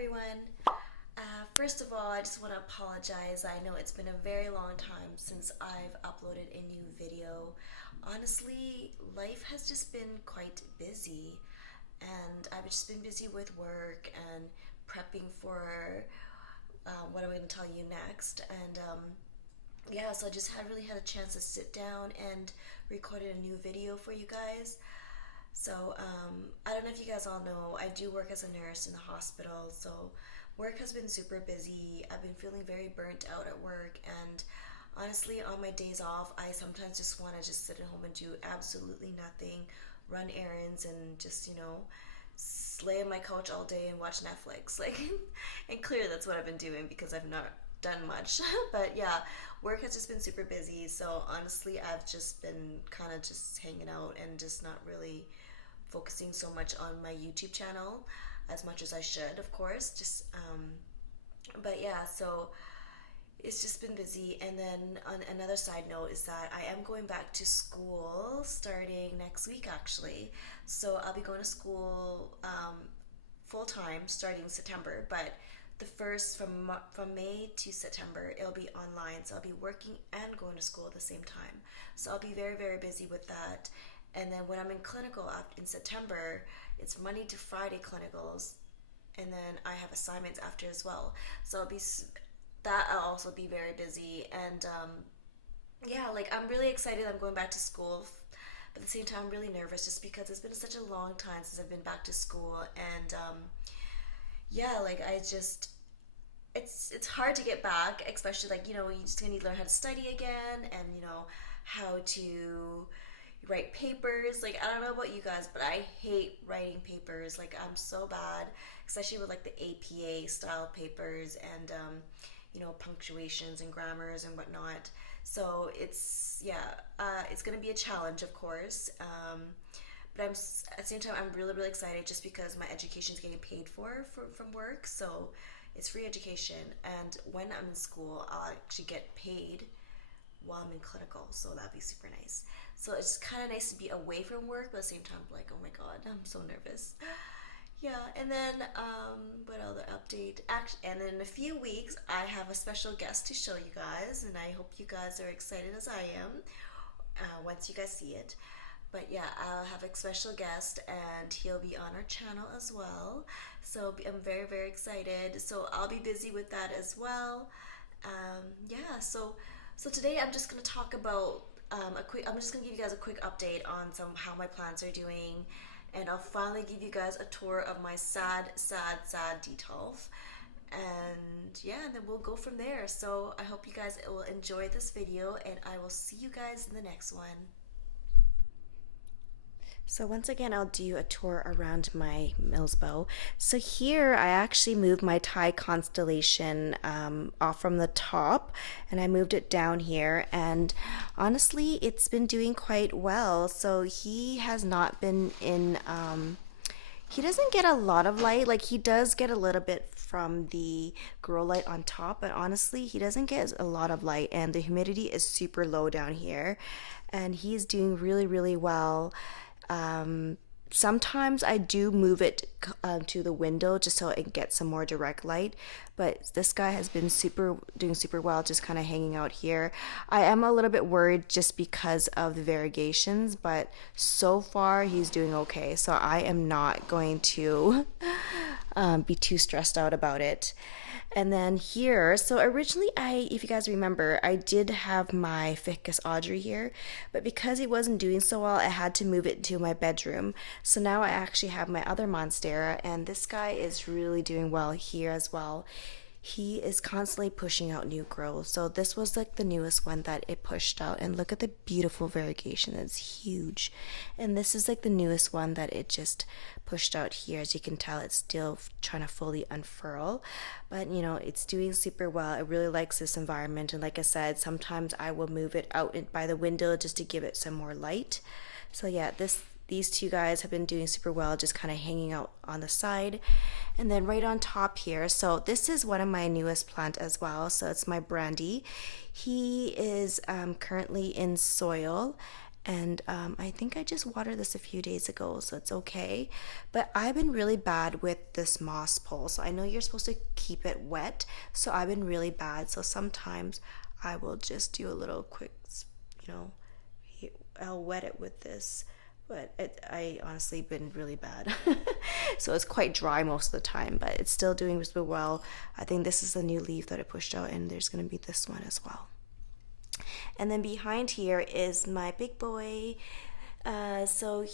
everyone. First of all, I just want to apologize. I know it's been a very long time since I've uploaded a new video. Honestly, life has just been quite busy, and I've just been busy with work and prepping for what I'm going to tell you next. And so I just had really had a chance to sit down and recorded a new video for you guys. I don't know if you guys all know, I do work as a nurse in the hospital, so work has been super busy. I've been feeling very burnt out at work, and honestly, on my days off, I sometimes just want to just sit at home and do absolutely nothing, run errands, and just, lay on my couch all day and watch Netflix. And clearly that's what I've been doing because I've not done much. But yeah, work has just been super busy. So honestly, I've just been kind of just hanging out and just not really focusing so much on my YouTube channel as much as I should, of course. But yeah, so it's just been busy. And then on another side note is that I am going back to school starting next week actually. So I'll be going to school full time starting September, but the first from May to September it'll be online. So I'll be working and going to school at the same time. So I'll be very very busy with that. And then when I'm in clinical in September, it's Monday to Friday clinicals, and then I have assignments after as well. So I'll also be very busy. And yeah, like I'm really excited. I'm going back to school, but at the same time, I'm really nervous just because it's been such a long time since I've been back to school. And yeah, like I just it's hard to get back, especially like you just gonna need to learn how to study again, and how to write papers. Like I don't know about you guys, but I hate writing papers. Like I'm so bad, especially with like the APA style papers and punctuations and grammars and whatnot. So it's gonna be a challenge, of course. But at the same time, I'm really really excited just because my education is getting paid from work, so it's free education. And when I'm in school, I'll actually get paid while I'm in clinical, so that'd be super nice. So it's kind of nice to be away from work, but at the same time, like, oh my god, I'm so nervous. Yeah, and then what other update? And in a few weeks, I have a special guest to show you guys, and I hope you guys are excited as I am once you guys see it. But yeah, I'll have a special guest, and he'll be on our channel as well. So I'm very very excited. So I'll be busy with that as well. Yeah, so today I'm just gonna talk about I'm just gonna give you guys a quick update on how my plants are doing, and I'll finally give you guys a tour of my sad Detolf. And yeah, and then we'll go from there. So I hope you guys will enjoy this video, and I will see you guys in the next one. So once again, I'll do a tour around my Milsbo. So here I actually moved my Thai constellation off from the top, and I moved it down here, and honestly it's been doing quite well. So he has not been in he doesn't get a lot of light. Like he does get a little bit from the grow light on top, but honestly he doesn't get a lot of light, and the humidity is super low down here, and he's doing really really well. um, Sometimes I do move it to the window just so it gets some more direct light, but this guy has been doing super well, just kind of hanging out here. I am a little bit worried just because of the variegations, but so far he's doing okay, so I am not going to be too stressed out about it. And then here, so originally if you guys remember, I did have my Ficus Audrey here, but because he wasn't doing so well, I had to move it to my bedroom. So now I actually have my other Monstera, and this guy is really doing well here as well. He is constantly pushing out new growth. So this was like the newest one that it pushed out, and look at the beautiful variegation. It's huge. And this is like the newest one that it just pushed out here. As you can tell, it's still trying to fully unfurl, but it's doing super well. It really likes this environment, and like I said, sometimes I will move it out by the window just to give it some more light. So yeah, these two guys have been doing super well, just kind of hanging out on the side. And then right on top here, so this is one of my newest plant as well. So it's my Brandy. He is currently in soil, And I think I just watered this a few days ago, so it's okay. But I've been really bad with this moss pole. So I know you're supposed to keep it wet, so I've been really bad. So sometimes I will just do a little quick, you know, I'll wet it with this. But I honestly been really bad. So it's quite dry most of the time, but it's still doing really well. I think this is the new leaf that I pushed out, and there's going to be this one as well. And then behind here is my big boy. So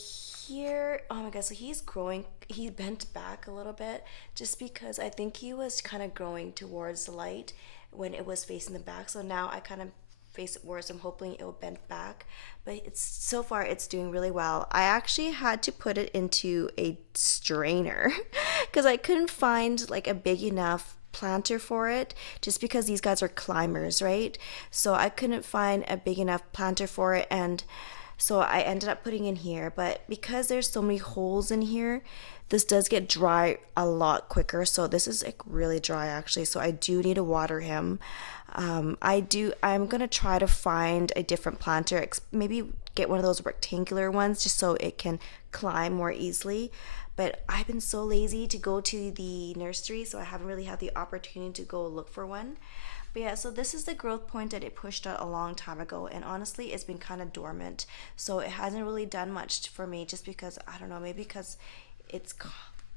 here, oh my god, so he's growing, he bent back a little bit just because I think he was kind of growing towards the light when it was facing the back. So now I kind of face it worse. I'm hoping it will bend back, but it's so far it's doing really well. I actually had to put it into a strainer because I couldn't find like a big enough planter for it, just because these guys are climbers, right? So I couldn't find a big enough planter for it, and so I ended up putting in here. But because there's so many holes in here, this does get dry a lot quicker. So this is like really dry actually, so I do need to water him. I'm gonna try to find a different planter, maybe get one of those rectangular ones just so it can climb more easily. But I've been so lazy to go to the nursery, so I haven't really had the opportunity to go look for one. But yeah, so this is the growth point that it pushed out a long time ago, and honestly it's been kind of dormant, so it hasn't really done much for me, just because I don't know, maybe because it's,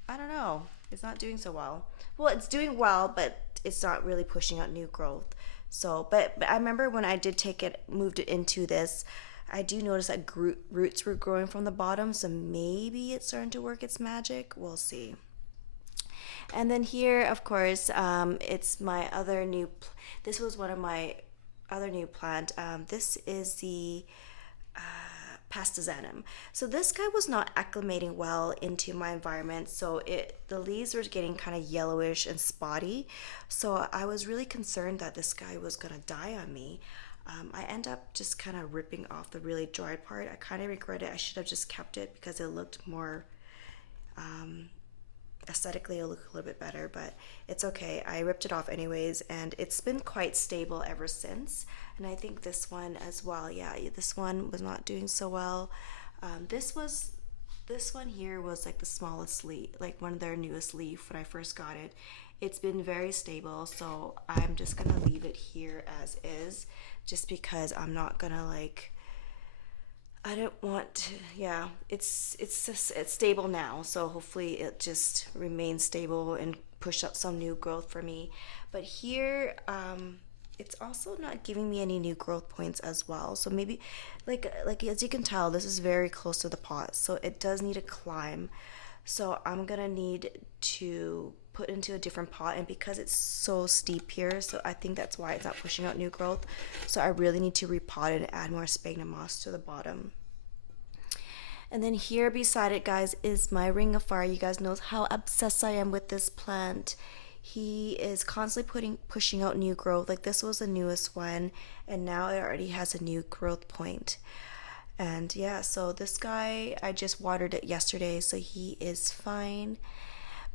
I don't know, it's not doing so well. Well, it's doing well, but it's not really pushing out new growth. So but I remember when I did take it, moved it into this, I do notice that roots were growing from the bottom, so maybe it's starting to work its magic. We'll see. And then here, of course, it's my other new. This was one of my other new plant. This is the pastazanum. So this guy was not acclimating well into my environment, so the leaves were getting kind of yellowish and spotty. So I was really concerned that this guy was gonna die on me. I end up just kind of ripping off the really dry part. I kind of regret it. I should have just kept it because it looked more aesthetically, it looked a little bit better, but it's okay. I ripped it off anyways, and it's been quite stable ever since. And I think this one as well. Yeah, this one was not doing so well. This one here was like the smallest leaf, like one of their newest leaf when I first got it. It's been very stable, so I'm just gonna leave it here as is, just because I'm not gonna like, I don't want to, yeah, it's stable now, so hopefully it just remains stable and push up some new growth for me. But here, it's also not giving me any new growth points as well. So maybe, like as you can tell, this is very close to the pot, so it does need a climb. So I'm gonna need to put into a different pot, and because it's so steep here, so I think that's why it's not pushing out new growth. So I really need to repot it and add more sphagnum moss to the bottom. And then here beside it, guys, is my ring of fire. You guys know how obsessed I am with this plant. He is constantly pushing out new growth. Like this was the newest one, and now it already has a new growth point. And yeah, so this guy, I just watered it yesterday, so he is fine.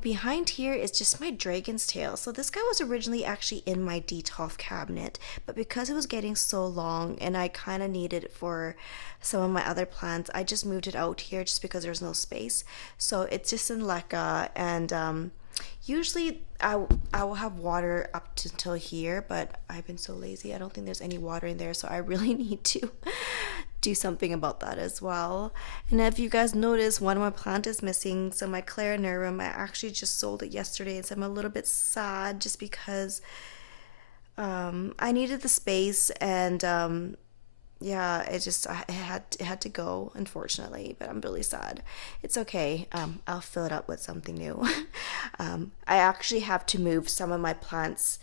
Behind here is just my dragon's tail. So this guy was originally actually in my Detolf cabinet, but because it was getting so long and I kind of needed it for some of my other plants, I just moved it out here just because there's no space. So it's just in Leca, and usually I will have water up to until here, but I've been so lazy. I don't think there's any water in there, so I really need to do something about that as well. And if you guys notice, one of my plant is missing. So my clarinerum, I actually just sold it yesterday, so I'm a little bit sad just because I needed the space, and yeah, it had to go, unfortunately, but I'm really sad. It's okay. I'll fill it up with something new. I actually have to move some of my plants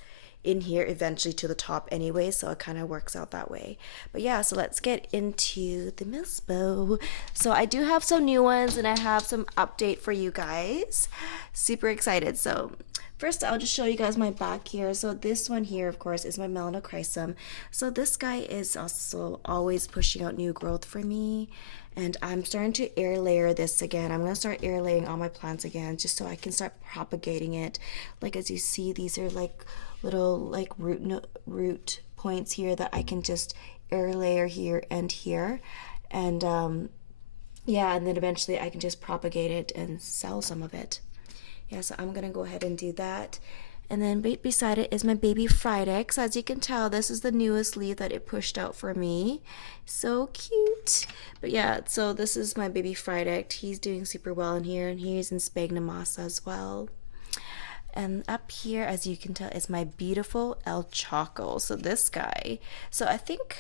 in here eventually to the top anyway, so it kind of works out that way. But yeah, so let's get into the Milsbo. So I do have some new ones, and I have some update for you guys. Super excited. So first, I'll just show you guys my back here. So this one here, of course, is my melanochrysum. So this guy is also always pushing out new growth for me. And I'm starting to air layer this again. I'm going to start air laying all my plants again, just so I can start propagating it. Like as you see, these are like little like root points here that I can just air layer here and here. And yeah, and then eventually I can just propagate it and sell some of it. Yeah, so I'm gonna go ahead and do that. And then beside it is my baby Fridex. As you can tell, this is the newest leaf that it pushed out for me. So cute. But yeah, so this is my baby Fridex. He's doing super well in here, and he's in sphagnum moss as well. And up here, as you can tell, is my beautiful El Choco. So this guy. So I think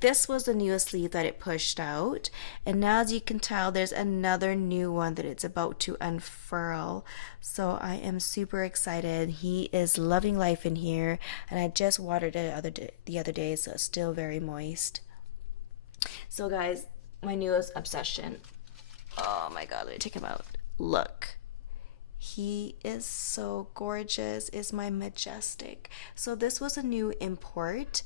this was the newest leaf that it pushed out. And now, as you can tell, there's another new one that it's about to unfurl. So I am super excited. He is loving life in here. And I just watered it the other day, so it's still very moist. So guys, my newest obsession. Oh my god, let me take him out. Look. He is so gorgeous, is my Majestic. So this was a new import.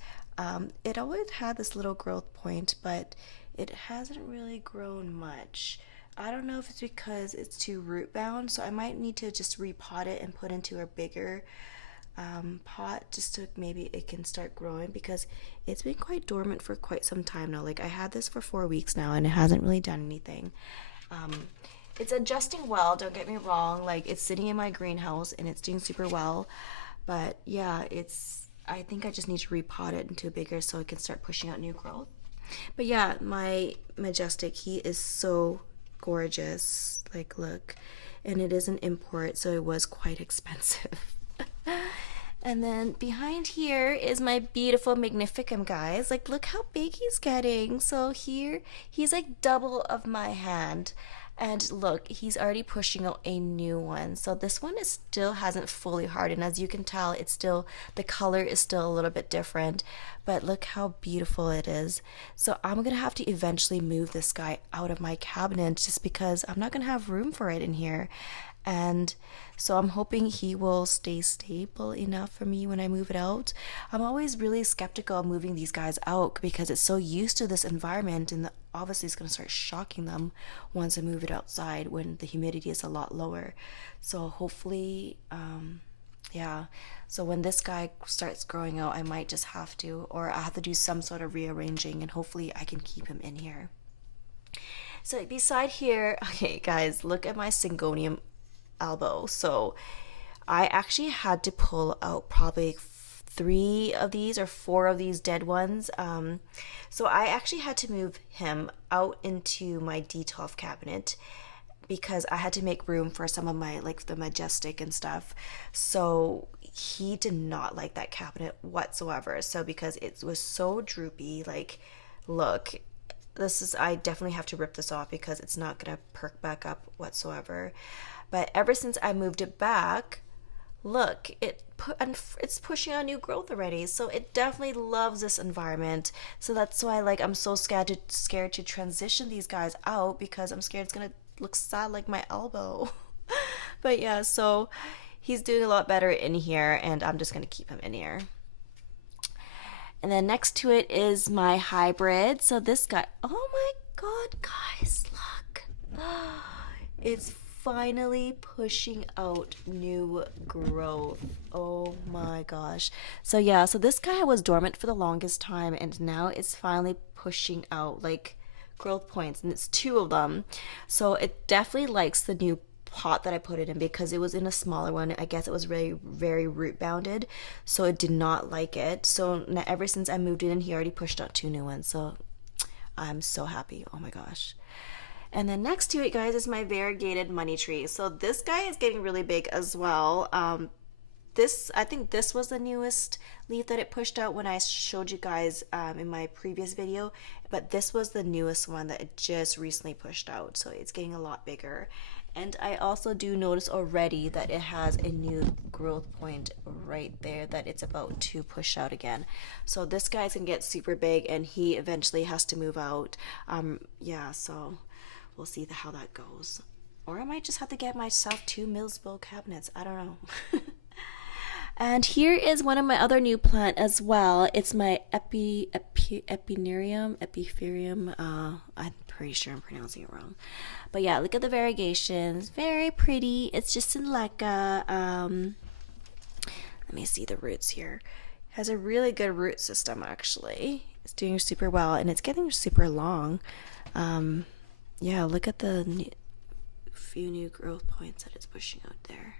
It always had this little growth point, but it hasn't really grown much. I don't know if it's because it's too root bound, so I might need to just repot it and put into a bigger pot just to maybe it can start growing, because it's been quite dormant for quite some time now. Like I had this for 4 weeks now and it hasn't really done anything. Um, it's adjusting well, don't get me wrong. Like it's sitting in my greenhouse and it's doing super well. But yeah, I think I just need to repot it into a bigger so it can start pushing out new growth. But yeah, my Majestic, he is so gorgeous. Like look, and it is an import, so it was quite expensive. And then behind here is my beautiful Magnificum, guys. Like, look how big he's getting. So here, he's like double of my hand. And look, he's already pushing out a new one. So this one is still hasn't fully hardened. As you can tell, it's still, the color is still a little bit different. But look how beautiful it is. So I'm going to have to eventually move this guy out of my cabinet just because I'm not going to have room for it in here. And so I'm hoping he will stay stable enough for me when I move it out. I'm always really skeptical of moving these guys out because it's so used to this environment, and obviously it's going to start shocking them once I move it outside when the humidity is a lot lower. So hopefully, yeah. So when this guy starts growing out, I might just have to, or I have to do some sort of rearranging, and hopefully I can keep him in here. So beside here, okay guys, look at my Syngonium elbow. So I actually had to pull out probably 3 of these or 4 of these dead ones. So I actually had to move him out into my Detolf cabinet because I had to make room for some of my, like the Majestic and stuff. So he did not like that cabinet whatsoever. So because it was so droopy, like look, this is, I definitely have to rip this off because it's not gonna perk back up whatsoever. But ever since I moved it back, look, it's pushing out new growth already. So it definitely loves this environment. So that's why, like, I'm so scared to transition these guys out because I'm scared it's gonna look sad like my elbow. But yeah, so he's doing a lot better in here, and I'm just gonna keep him in here. And then next to it is my hybrid. So this guy, oh my god, guys, look. It's finally pushing out new growth. Oh my gosh. So yeah, so this guy was dormant for the longest time, and now it's finally pushing out like growth points, and it's 2 of them. So it definitely likes the new pot that I put it in because it was in a smaller one. I guess it was very, very root bounded, so it did not like it. So ever since I moved it in, he already pushed out 2 new ones. So I'm so happy. Oh my gosh. And then next to it, guys, is my variegated money tree. So this guy is getting really big as well. I think this was the newest leaf that it pushed out when I showed you guys in my previous video, but this was the newest one that it just recently pushed out, so it's getting a lot bigger. And I also do notice already that it has a new growth point right there that it's about to push out again. So this guy's gonna get super big, and he eventually has to move out. Yeah, so we'll see how that goes. Or I might just have to get myself 2 Milsbo cabinets. I don't know. And here is one of my other new plant as well. It's my epiphyrium. I'm pretty sure I'm pronouncing it wrong. But yeah, look at the variegations. Very pretty. It's just in leca. Let me see the roots here. It has a really good root system actually. It's doing super well, and it's getting super long. Um, yeah, look at the few new growth points that it's pushing out there.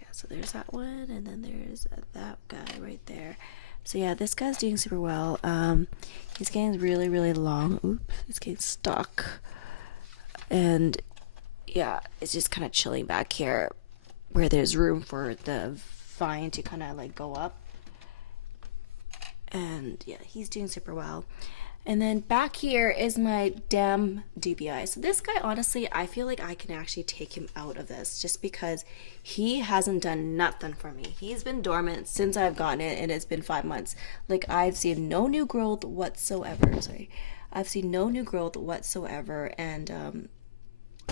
Yeah, so there's that one, and then there's that guy right there. So yeah, this guy's doing super well. He's getting really, really long. Oops, he's getting stuck. And yeah, it's just kind of chilling back here where there's room for the vine to kind of like go up. And yeah, he's doing super well. And then back here is my damn DBI. So this guy, honestly, I feel like I can actually take him out of this just because he hasn't done nothing for me. He's been dormant since I've gotten it, and it's been 5 months. Like, I've seen no new growth whatsoever. Sorry. I've seen no new growth whatsoever, and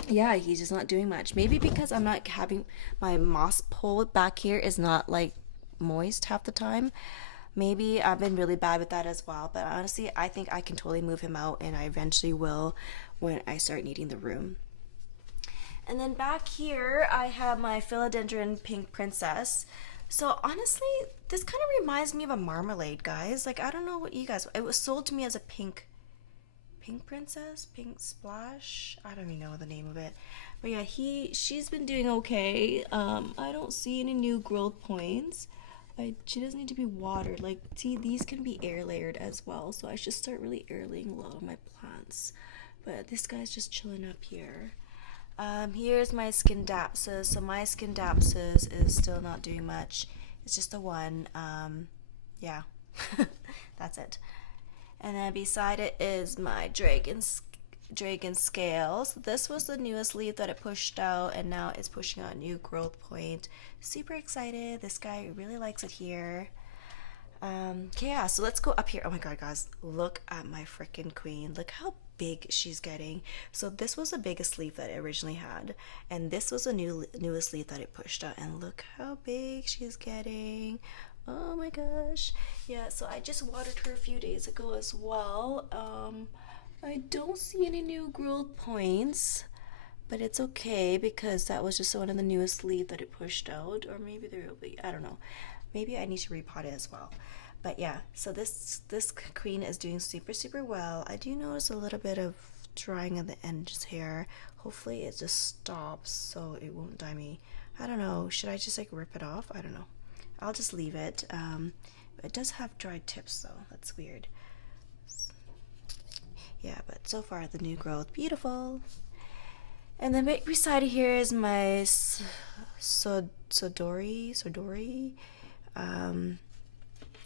yeah, he's just not doing much. Maybe because I'm not having my moss pole back here is not like moist half the time. Maybe I've been really bad with that as well, but honestly, I think I can totally move him out, and I eventually will when I start needing the room. And then back here, I have my philodendron pink princess. So honestly, this kind of reminds me of a marmalade, guys. Like, I don't know what you guys, it was sold to me as a pink princess, pink splash. I don't even know the name of it, but yeah, she's been doing okay. I don't see any new growth points. She doesn't need to be watered. Like, see, these can be air layered as well, so I should start really air laying a lot of my plants. But this guy's just chilling up here. Here's my Scindapsus. So my Scindapsus is still not doing much. It's just the one. Yeah, that's it. And then beside it is my dragon scales. This was the newest leaf that it pushed out, and now it's pushing out a new growth point. Super excited. This guy really likes it here. Okay, yeah, so let's go up here. Oh my god, guys, look at my freaking queen. Look how big she's getting. So this was the biggest leaf that it originally had, and this was the newest leaf that it pushed out, and look how big she's getting. Oh my gosh. Yeah, so I just watered her a few days ago as well. I don't see any new growth points, but it's okay because that was just one of the newest leaves that it pushed out, or maybe there will be, I don't know. Maybe I need to repot it as well. But yeah, so this queen is doing super well. I do notice a little bit of drying at the edges here. Hopefully it just stops so it won't die me. I don't know. Should I just like rip it off? I don't know. I'll just leave it. It does have dried tips though. That's weird. Yeah, but so far the new growth, beautiful. And then right beside here is my Sodori.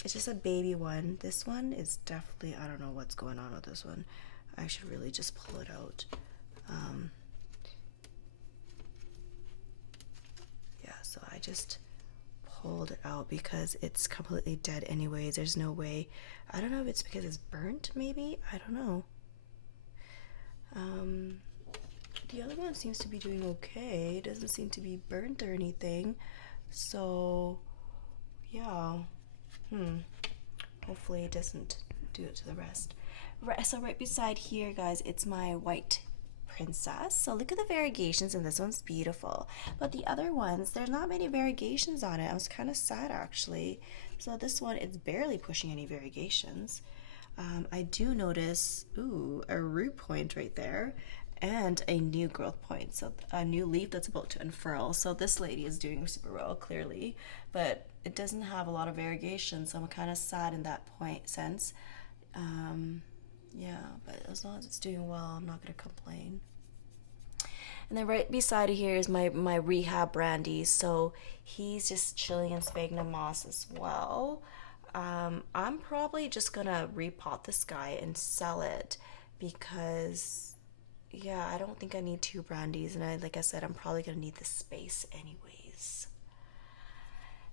It's just a baby one. This one is definitely, I don't know what's going on with this one. I should really just pull it out. Yeah, so I just pulled it out because it's completely dead anyways. There's no way. I don't know if it's because it's burnt, maybe. I don't know. The other one seems to be doing okay. It doesn't seem to be burnt or anything. So, yeah. Hopefully it doesn't do it to the rest. So right beside here, guys, it's my white princess. So look at the variegations, and this one's beautiful. But the other ones, there's not many variegations on it. I was kind of sad, actually. So this one, it's barely pushing any variegations. I do notice, a root point right there, and a new growth point, so a new leaf that's about to unfurl. So this lady is doing super well, clearly, but it doesn't have a lot of variegation, so I'm kind of sad in that sense. Yeah, but as long as it's doing well, I'm not going to complain. And then right beside here is my rehab brandy, so he's just chilling in sphagnum moss as well. I'm probably just gonna repot this guy and sell it because, yeah, I don't think I need 2 brandies, and like I said, I'm probably gonna need the space anyways.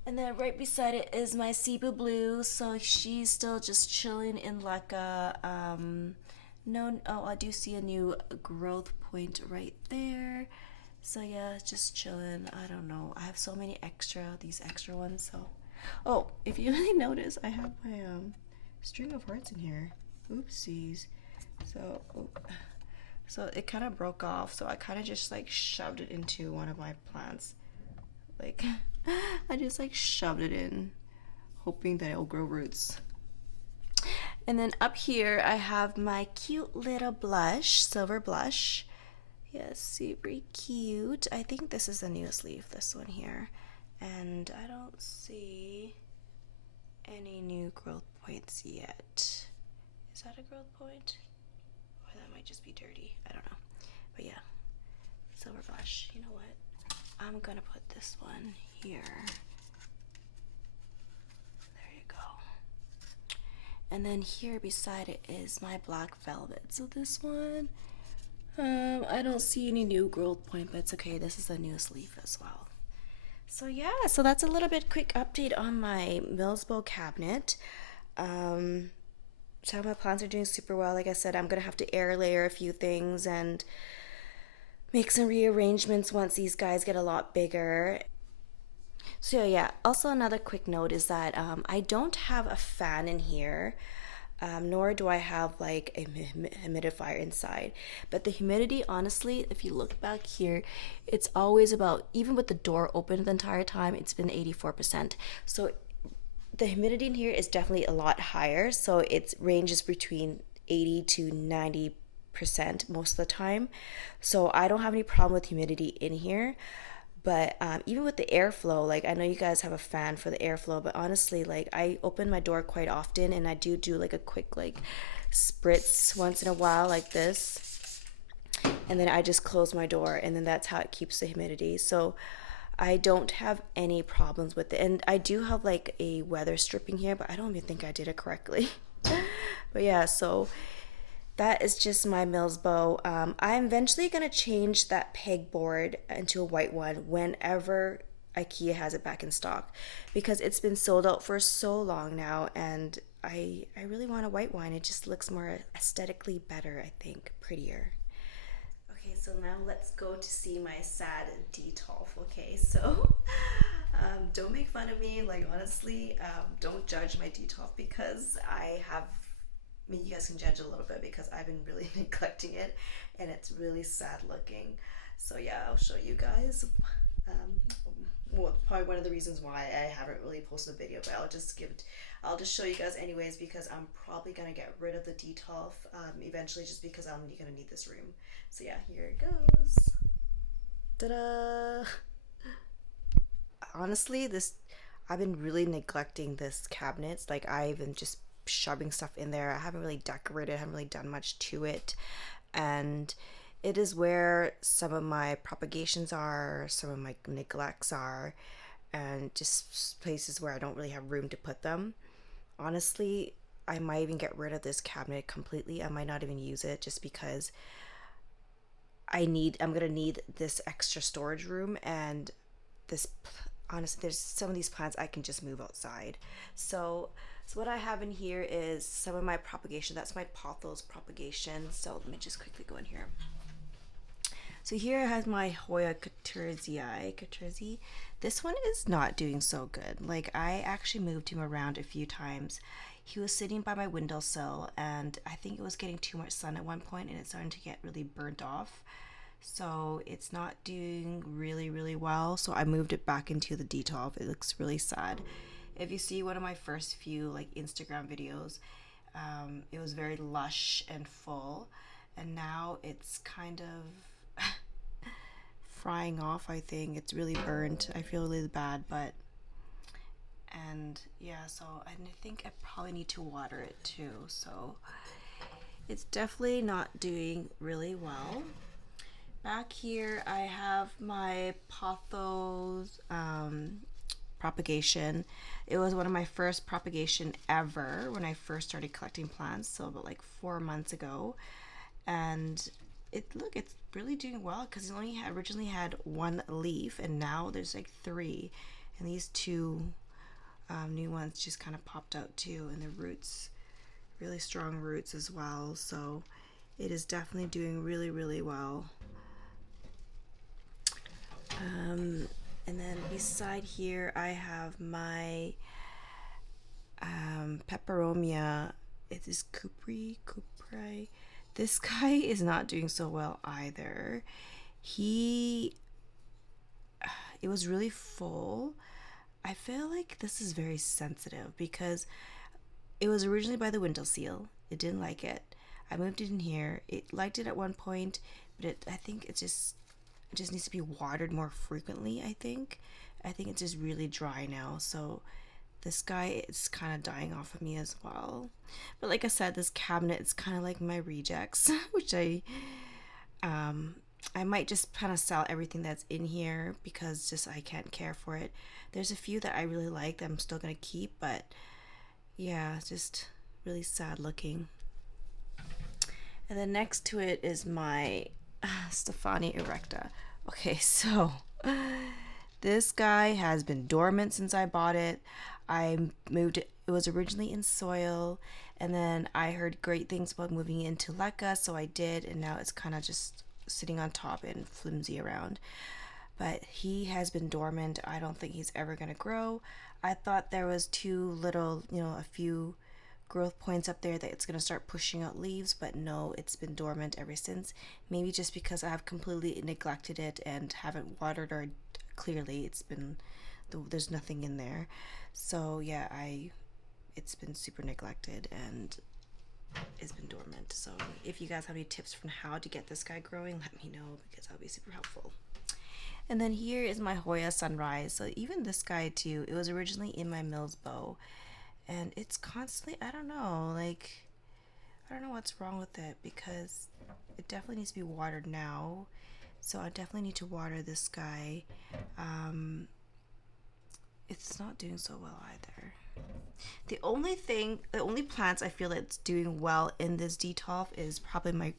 And then right beside it is my Cebu Blue, so she's still just chilling in like a, I do see a new growth point right there. So yeah, just chilling. I don't know. I have so many these extra ones, so. Oh, if you really notice, I have my string of hearts in here. Oopsies. So it kind of broke off, so I kind of just like shoved it into one of my plants. Like, I just like shoved it in, hoping that it'll grow roots. And then up here I have my cute little blush, silver blush. Yes, super cute. I think this is the newest leaf, this one here. And I don't see any new growth points yet. Is that a growth point? Or that might just be dirty. I don't know. But yeah, silver blush. You know what? I'm gonna put this one here. There you go. And then here beside it is my black velvet. So this one, I don't see any new growth point, but it's okay. This is the newest leaf as well. So yeah, so that's a little bit quick update on my Milsbo cabinet. So my plants are doing super well. Like I said, I'm gonna have to air layer a few things and make some rearrangements once these guys get a lot bigger. So yeah, also another quick note is that I don't have a fan in here, nor do I have like a humidifier inside. But the humidity, honestly, if you look back here, it's always about, even with the door open the entire time, it's been 84%. So the humidity in here is definitely a lot higher. So it ranges between 80 to 90% most of the time. So I don't have any problem with humidity in here. But even with the airflow, like I know you guys have a fan for the airflow, but honestly, like I open my door quite often and I do like a quick like spritz once in a while like this. And then I just close my door and then that's how it keeps the humidity. So I don't have any problems with it. And I do have like a weather stripping here, but I don't even think I did it correctly. But yeah, so that is just my Milsbo. I'm eventually going to change that pegboard into a white one whenever IKEA has it back in stock, because it's been sold out for so long now, and I really want a white one. It just looks more aesthetically better, I think, prettier. Okay, so now let's go to see my sad Detolf. Okay, so don't make fun of me. Like honestly, don't judge my Detolf because I mean, you guys can judge a little bit because I've been really neglecting it and it's really sad looking. So yeah, I'll show you guys. Well, probably one of the reasons why I haven't really posted a video, but I'll just show you guys anyways because I'm probably gonna get rid of the Detolf eventually, just because I'm gonna need this room. So yeah, here it goes. Ta-da! Honestly, I've been really neglecting this cabinet. Like I've been just shoving stuff in there. I haven't really decorated, I haven't really done much to it. And it is where some of my propagations are, some of my neglects are, and just places where I don't really have room to put them. Honestly, I might even get rid of this cabinet completely. I might not even use it just because I'm gonna need this extra storage room, and this honestly, there's some of these plants I can just move outside. So what I have in here is some of my propagation. That's my pothos propagation. So let me just quickly go in here. So here I have my Hoya Caterzii. This one is not doing so good. Like I actually moved him around a few times. He was sitting by my windowsill and I think it was getting too much sun at one point and it's starting to get really burnt off. So it's not doing really well. So I moved it back into the Detolf. It looks really sad. If you see one of my first few like Instagram videos, it was very lush and full, and now it's kind of frying off. I think it's really burnt. I feel really bad, but and yeah, so I think I probably need to water it too. So it's definitely not doing really well. Back here I have my pothos propagation. It was one of my first propagation ever when I first started collecting plants, so about like 4 months ago. And it's really doing well because it only originally had one leaf and now there's like three, and these two new ones just kind of popped out too, and the roots, really strong roots as well. So it is definitely doing really well. And then beside here I have my peperomia. It is Cupri. This guy is not doing so well either. It was really full. I feel like this is very sensitive because It was originally by the window seal. It didn't like it. I moved it in here. It liked it at one point, but I think it just needs to be watered more frequently, I think. I think it's just really dry now. So this guy is kind of dying off of me as well. But like I said, this cabinet is kind of like my rejects, which um I might just kind of sell everything that's in here because just I can't care for it. There's a few that I really like that I'm still gonna keep, but yeah, it's just really sad looking. And then next to it is my Stefani Erecta. Okay, so this guy has been dormant since I bought it. I moved it, it was originally in soil, and then I heard great things about moving it into leca, so I did, and now it's kind of just sitting on top and flimsy around. But he has been dormant. I don't think he's ever going to grow. I thought there was too little, a few growth points up there that it's going to start pushing out leaves, but no, it's been dormant ever since. Maybe just because I have completely neglected it and haven't watered, or clearly it's been there's nothing in there. So yeah, I it's been super neglected and it's been dormant. So if you guys have any tips from how to get this guy growing, let me know because that'll be super helpful. And then here is my Hoya Sunrise. So even this guy too, it was originally in my Milsbo, and it's constantly, I don't know, like I don't know what's wrong with it because it definitely needs to be watered now. So I definitely need to water this guy. Um, it's not doing so well either. The only plants I feel that's doing well in this Detolf is probably my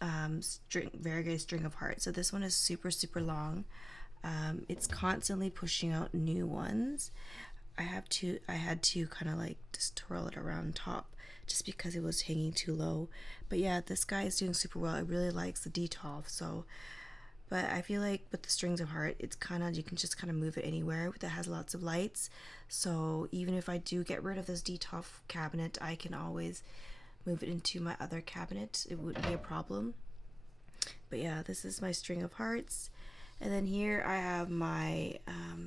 variegated string of hearts. So this one is super super long. It's constantly pushing out new ones. I had to kind of like just twirl it around top just because it was hanging too low. But yeah, this guy is doing super well. It really likes the Detolf. So, but I feel like with the strings of heart, it's kind of, you can just kind of move it anywhere that has lots of lights. So even if I do get rid of this Detolf cabinet, I can always move it into my other cabinet. It wouldn't be a problem. But yeah, this is my string of hearts. And then here I have my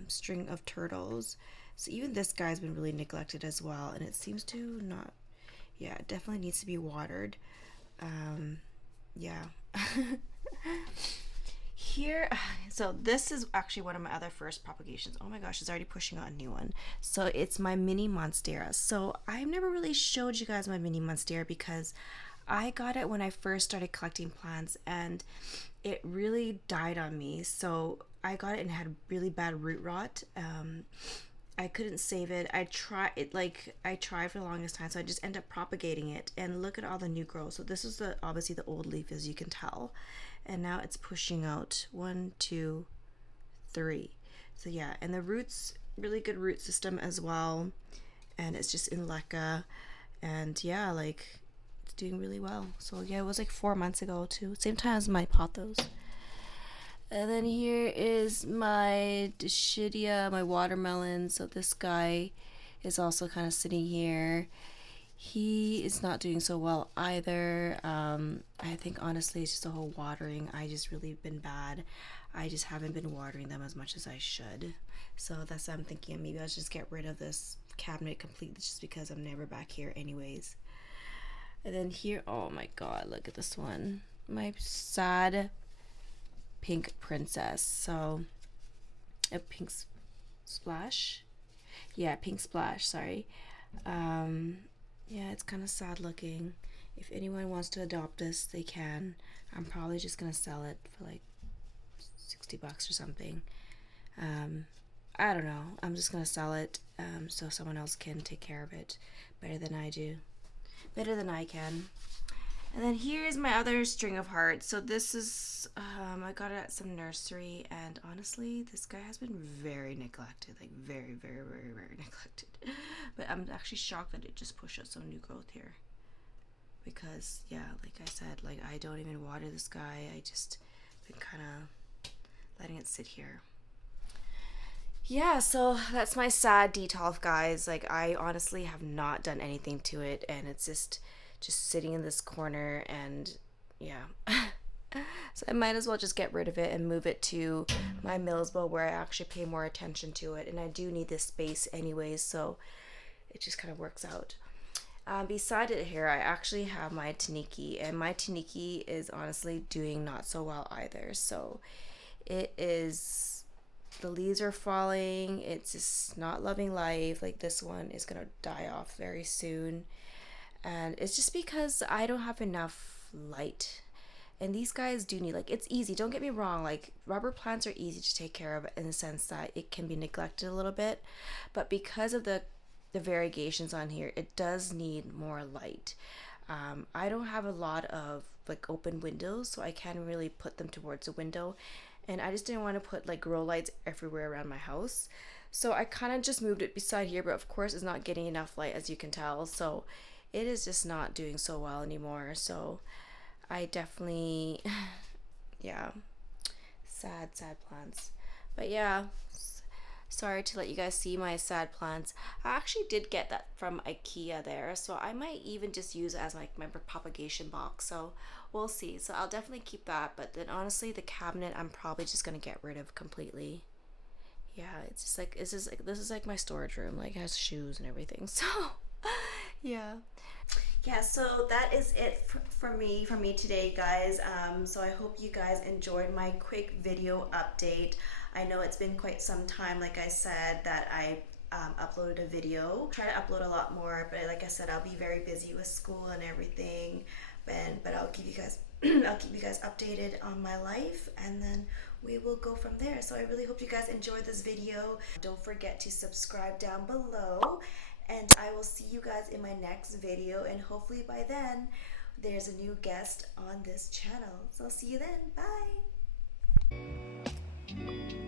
string of turtles. So even this guy's been really neglected as well, and it seems to not, yeah, it definitely needs to be watered. Yeah. Here, so this is actually one of my other first propagations. Oh my gosh, it's already pushing out a new one. So it's my mini monstera. So I've never really showed you guys my mini monstera because I got it when I first started collecting plants and it really died on me. So I got it and had really bad root rot. I couldn't save it. I tried for the longest time, so I just ended up propagating it. And look at all the new growth. So this is the obviously the old leaf, as you can tell, and now it's pushing out one, two, three. So yeah, and the roots, really good root system as well, and it's just in leca, and yeah, like it's doing really well. So yeah, it was like 4 months ago too, same time as my pothos. And then here is my Dischidia, my watermelon. So this guy is also kind of sitting here. He is not doing so well either. I think honestly it's just the whole watering. I just really been bad. I just haven't been watering them as much as I should. So that's what I'm thinking. Maybe I'll just get rid of this cabinet completely just because I'm never back here anyways. And then here, oh my god, look at this one. My sad pink princess. So a pink splash. Yeah, pink splash, sorry. Yeah, it's kind of sad looking. If anyone wants to adopt this, they can. I'm probably just gonna sell it for like $60 or something. I don't know. I'm just gonna sell it so someone else can take care of it better than I do. Better than I can. And then here's my other string of hearts. So this is, I got it at some nursery, and honestly, this guy has been very neglected, like very, very, very, very neglected. But I'm actually shocked that it just pushed out some new growth here. Because, yeah, like I said, like I don't even water this guy. I just been kind of letting it sit here. Yeah, so that's my sad Detolf, guys. Like I honestly have not done anything to it, and it's just sitting in this corner, and yeah. So I might as well just get rid of it and move it to my Milsbo where I actually pay more attention to it, and I do need this space anyways, so it just kind of works out. Beside it here, I actually have my Taniki, and my Taniki is honestly doing not so well either. So it is, the leaves are falling, it's just not loving life. Like this one is gonna die off very soon. And it's just because I don't have enough light. And these guys do need, like, it's easy, don't get me wrong, like rubber plants are easy to take care of in the sense that it can be neglected a little bit, but because of the variegations on here, it does need more light. I don't have a lot of like open windows, so I can't really put them towards a window, and I just didn't want to put like grow lights everywhere around my house. So I kind of just moved it beside here, but of course it's not getting enough light, as you can tell. So it is just not doing so well anymore. So I definitely, yeah, sad plants. But yeah, sorry to let you guys see my sad plants. I actually did get that from ikea there, so I might even just use it as like my propagation box. So we'll see. So I'll definitely keep that, but then honestly the cabinet I'm probably just gonna get rid of completely. Yeah, it's just like this is like my storage room, like it has shoes and everything. So yeah. Yeah, so that is it for me today, guys. So I hope you guys enjoyed my quick video update. I know it's been quite some time, like I said, that I uploaded a video. Try to upload a lot more, but like I said, I'll be very busy with school and everything. But I'll keep you guys I'll keep you guys updated on my life, and then we will go from there. So I really hope you guys enjoyed this video. Don't forget to subscribe down below, and I will see you guys in my next video, and hopefully by then there's a new guest on this channel. So I'll see you then. Bye.